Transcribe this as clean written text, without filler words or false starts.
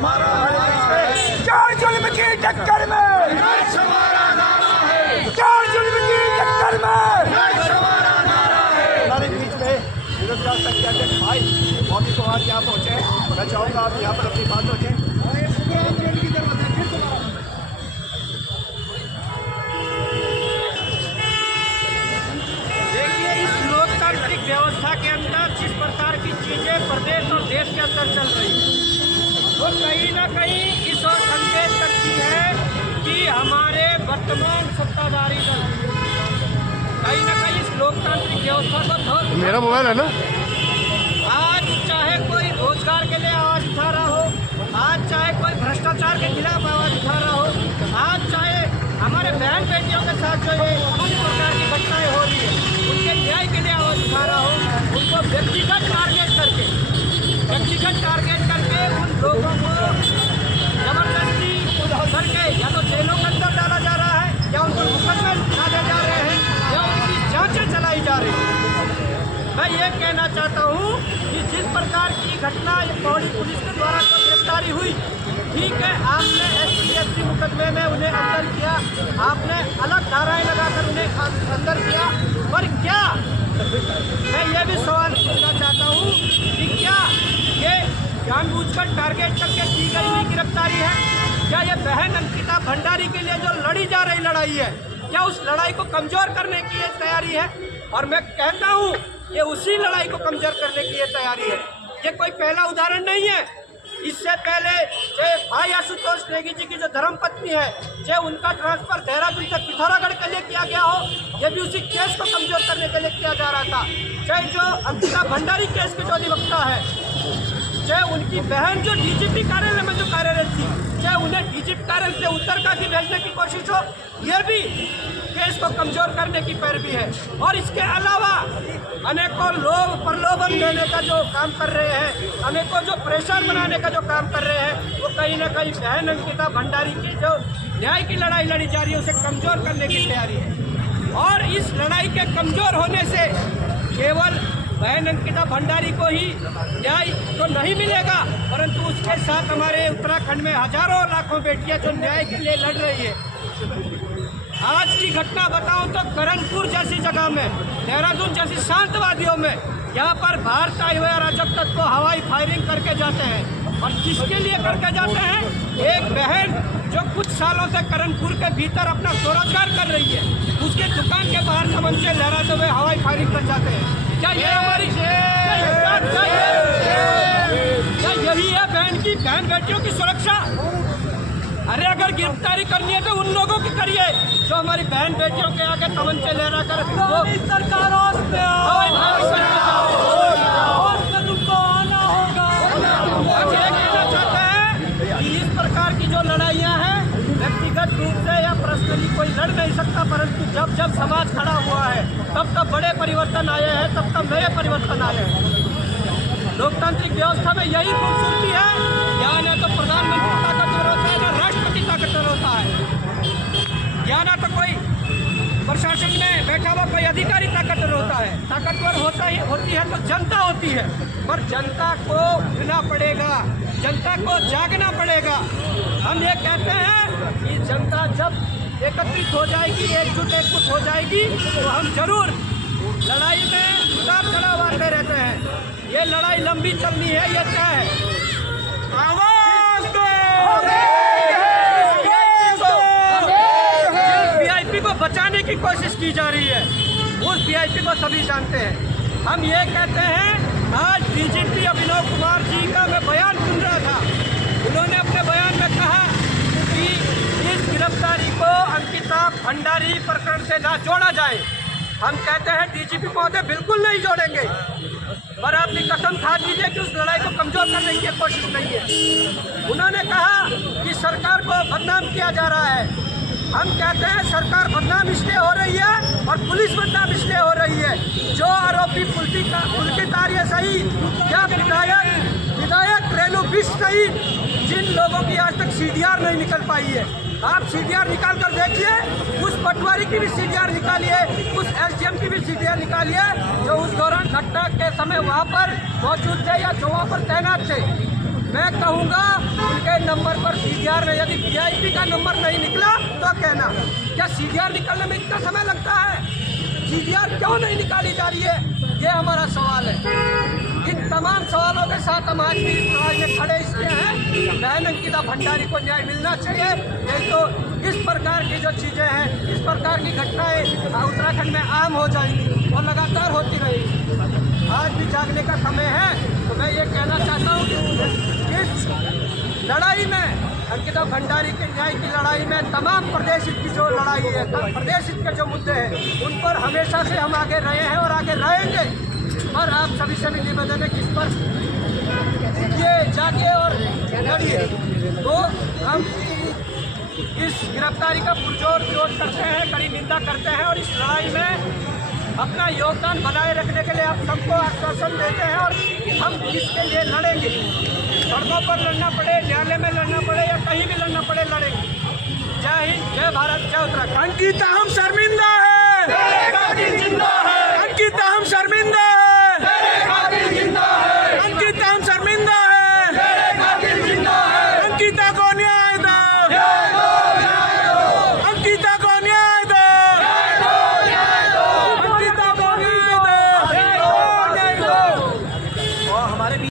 चार जुल्म की टक्कर में, चार जुल्म की टक्कर में हमारे बीच में विरोध संख्या के भाई मौके को आज यहाँ पहुँचे। मैं चाहूँगा आप यहाँ पर अपनी बात रखें। देखिए, इस लोकतांत्रिक व्यवस्था के अंदर जिस प्रकार की चीजें प्रदेश और देश के अंदर चल रही है, वो कहीं ना कहीं इस ओर संकेत करती है कि हमारे वर्तमान सत्ताधारी दल कहीं ना कहीं इस लोकतांत्रिक व्यवस्था को मेरा मोबाइल है ना। आज चाहे कोई रोजगार के लिए आवाज उठा रहा हो, आज चाहे कोई भ्रष्टाचार के खिलाफ आवाज उठा रहा हो, आज चाहे हमारे बहन बेटियों के साथ जो ये इस प्रकार की घटनाएं हो रही है उनके न्याय के लिए आवाज उठा रहा हो, उनको व्यक्तिगत टारगेट करके उन लोगों को जबरदस्ती करके या तो जेलों के अंदर डाला जा रहा है, या उनको मुकदमे डाले जा रहे हैं, या उनकी जांचें चलाई जा रही हैं। मैं ये कहना चाहता हूँ कि जिस प्रकार की घटना पौड़ी पुलिस के द्वारा जो गिरफ्तारी हुई, ठीक है, आपने SC मुकदमे में उन्हें अंदर किया, आपने अलग धाराएं लगाकर उन्हें अंदर किया, पर क्या मैं ये भी सवाल पूछना चाहता हूँ कि क्या ये जानबूझकर टारगेट करके की गई हुई गिरफ्तारी है? क्या ये बहन अंकिता भंडारी के लिए जो लड़ी जा रही लड़ाई है, क्या उस लड़ाई को कमजोर करने की ये तैयारी है? और मैं कहता हूँ ये उसी लड़ाई को कमजोर करने की ये तैयारी है। ये कोई पहला उदाहरण नहीं है। इससे पहले चाहे भाई आशुतोष नेगी जी की जो धर्मपत्नी है, चाहे उनका ट्रांसफर देहरादून से पिथौरागढ़ के लिए किया गया हो, ये भी उसी केस को कमजोर करने के लिए किया जा रहा था। चाहे जो अंकिता भंडारी केस के जो अधिवक्ता है, चाहे उनकी बहन जो DGP कार्यालय में जो कार्यरत थी, चाहे उन्हें DGP कार्यालय से उत्तरकाशी भेजने की कोशिश हो, ये भी केस को कमजोर करने की पैरवी है। और इसके अलावा अनेकों लोग प्रलोभन देने का जो काम कर रहे हैं, अनेकों जो प्रेशर बनाने का जो काम कर रहे हैं, वो कहीं ना कहीं बहन अंकिता भंडारी की जो न्याय की लड़ाई लड़ी जा रही है उसे कमजोर करने की तैयारी है। और इस लड़ाई के कमजोर होने से केवल बहन अंकिता भंडारी को ही न्याय तो नहीं मिलेगा, परंतु उसके साथ हमारे उत्तराखंड में हजारों लाखों बेटियां जो न्याय के लिए लड़ रही है। आज की घटना बताऊं तो करणपुर जैसी जगह में, देहरादून जैसी शांत वादियों में, यहाँ पर भारत आए हुए अराजक तत्व को हवाई फायरिंग करके जाते हैं। और किसके लिए करके जाते हैं? एक बहन जो कुछ सालों से करणपुर के भीतर अपना स्वरोजगार कर रही है, उसके दुकान के बाहर तमंचे लहराते हुए हवाई फायरिंग कर जाते हैं। क्या ये हमारी क्या यही है बहन बेटियों की सुरक्षा? अरे अगर गिरफ्तारी करनी है तो उन लोगों की करिए जो हमारी बहन बेटियों के आगे तमंचे लहरा कर इस प्रकार की जो लड़ाइयाँ हैं व्यक्तिगत रूप से या पर्सनली कोई लड़ नहीं सकता, परंतु जब जब समाज खड़ा हुआ है तब बड़े परिवर्तन आए हैं, तब नए परिवर्तन आए हैं। लोकतांत्रिक व्यवस्था में यही खूबसूरती है। यहाँ न तो प्रधानमंत्री ताकतवर होता है, न राष्ट्रपति ताकतवर होता है। यहाँ न तो कोई प्रशासन में बैठा हुआ कोई अधिकारी ताकतवर होता है। ताकतवर होती है तो जनता होती है, पर जनता को उठना पड़ेगा, जनता को जागना पड़ेगा। हम ये कहते हैं कि जनता जब एकत्रित हो जाएगी, एकजुट हो जाएगी, तो हम जरूर लड़ाई में उतार चढ़ाव आते रहते हैं। ये लड़ाई लंबी चलनी है, ये तय है। VIP को बचाने की कोशिश की जा रही है, उस VIP को सभी जानते हैं। हम ये कहते हैं, आज DGP अभिनव कुमार जी का मैं बयान सुन रहा था, उन्होंने अपने बयान में कहा कि इस गिरफ्तारी को अंकिता भंडारी प्रकरण से ना जोड़ा जाए। हम कहते हैं DGP महोदय बिल्कुल नहीं जोड़ेंगे, पर आपने कसम खा दीजिए कि उस लड़ाई को कमजोर करने की कोशिश नहीं है। उन्होंने कहा कि सरकार को बदनाम किया जा रहा है। हम कहते हैं सरकार बदनाम इसलिए हो रही है और पुलिस बदनाम इसलिए हो रही है। जो आरोपी पुलकित आर्य सहित या विधायक रेणु बिष्ट सहित जिन लोगों की आज तक CDR नहीं निकल पाई है, आप CDR निकाल कर देखिए। उस पटवारी की भी CDR निकालिए, उस SDM की भी CDR निकालिए जो उस दौरान घटना के समय वहाँ पर मौजूद थे या जो वहाँ पर तैनात थे। मैं कहूँगा उनके CDR ने यदि VIP का नंबर नहीं निकला तो कहना। क्या CDR निकलने में इतना समय लगता है? CDR क्यों नहीं निकाली जा रही है, ये हमारा सवाल है। इन तमाम सवालों के साथ हम आज भी इस लड़ाई में खड़े इसलिए हैं, बहन अंकिता भंडारी को न्याय मिलना चाहिए। नहीं तो इस प्रकार की जो चीज़ें हैं, इस प्रकार की घटनाएं उत्तराखंड में आम हो जाएंगी और लगातार होती रहेगी। आज भी जागने का समय है। तो मैं ये कहना चाहता हूँ कि इस लड़ाई में, अंकिता भंडारी के न्याय की लड़ाई में, तमाम प्रदेश हित की जो लड़ाई है, प्रदेश हित के जो मुद्दे हैं, उन पर हमेशा से हम आगे रहे हैं और आगे रहेंगे। और आप सभी से भी निवेदन है कि इस पर ये जागिए और लड़िए। तो हम इस गिरफ्तारी का पुरजोर विरोध करते हैं, कड़ी निंदा करते हैं और इस लड़ाई में अपना योगदान बनाए रखने के लिए आप सबको आश्वासन देते हैं और हम इसके लिए लड़ेंगे। सड़कों पर लड़ना पड़े, न्यायालय में लड़ना पड़े या कहीं भी लड़ना पड़े, लड़ेंगे। जय हिंद, जय भारत, जय उत्तराखंड। अंकिता हम शर्मिंदा है, जिंदा है।